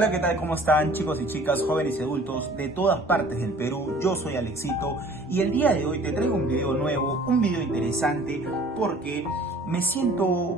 Hola, ¿qué tal? ¿Cómo están, chicos y chicas, jóvenes y adultos de todas partes del Perú? Yo soy Alexito y el día de hoy te traigo un video nuevo, un video interesante porque me siento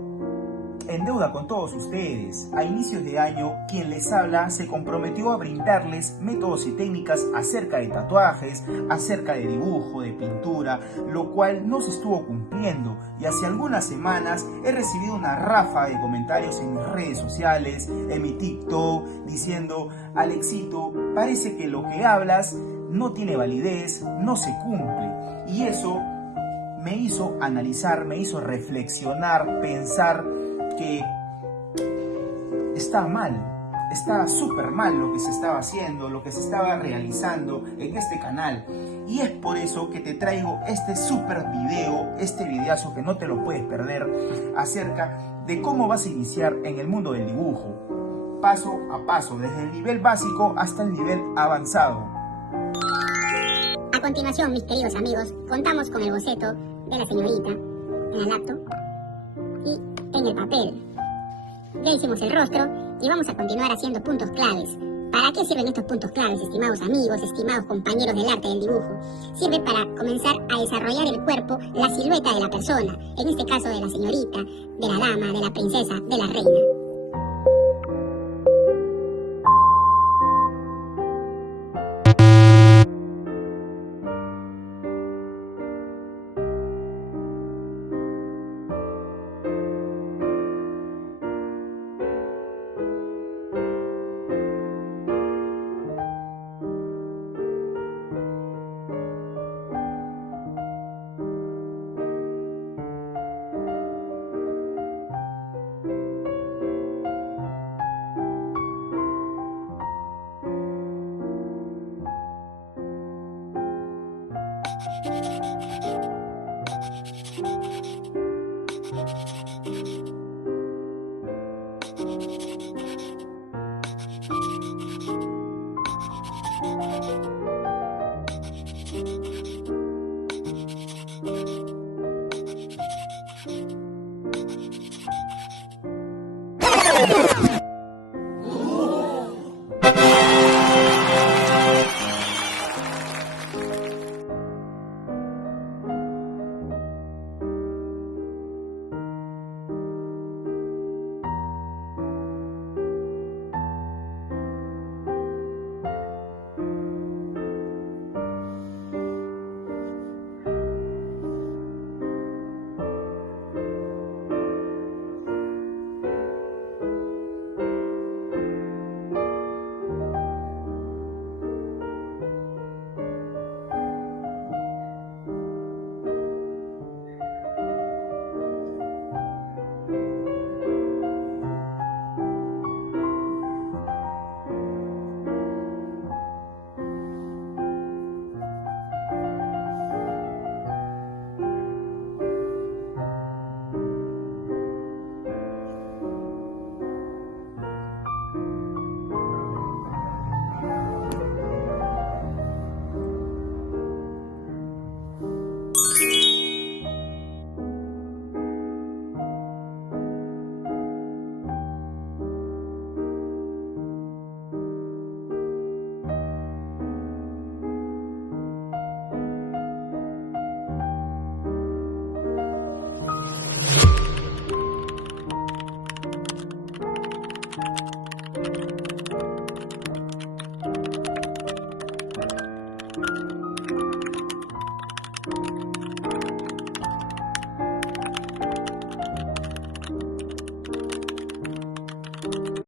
en deuda con todos ustedes. A inicios de año, quien les habla se comprometió a brindarles métodos y técnicas acerca de tatuajes, acerca de dibujo, de pintura, lo cual no se estuvo cumpliendo. Y hace algunas semanas he recibido una ráfaga de comentarios en mis redes sociales, en mi TikTok, diciendo: Alexito, parece que lo que hablas no tiene validez, no se cumple. Y eso me hizo analizar, me hizo reflexionar, pensar que estaba mal, estaba súper mal lo que se estaba haciendo, lo que se estaba realizando en este canal. Y es por eso que te traigo este súper video, este videazo que no te lo puedes perder, acerca de cómo vas a iniciar en el mundo del dibujo, paso a paso, desde el nivel básico hasta el nivel avanzado. A continuación, mis queridos amigos, contamos con el boceto de la señorita en la laptop y en el papel. Ya hicimos el rostro y vamos a continuar haciendo puntos claves. ¿Para qué sirven estos puntos claves, estimados amigos, estimados compañeros del arte del dibujo? Sirve para comenzar a desarrollar el cuerpo, la silueta de la persona, en este caso de la señorita, de la dama, de la princesa, de la reina.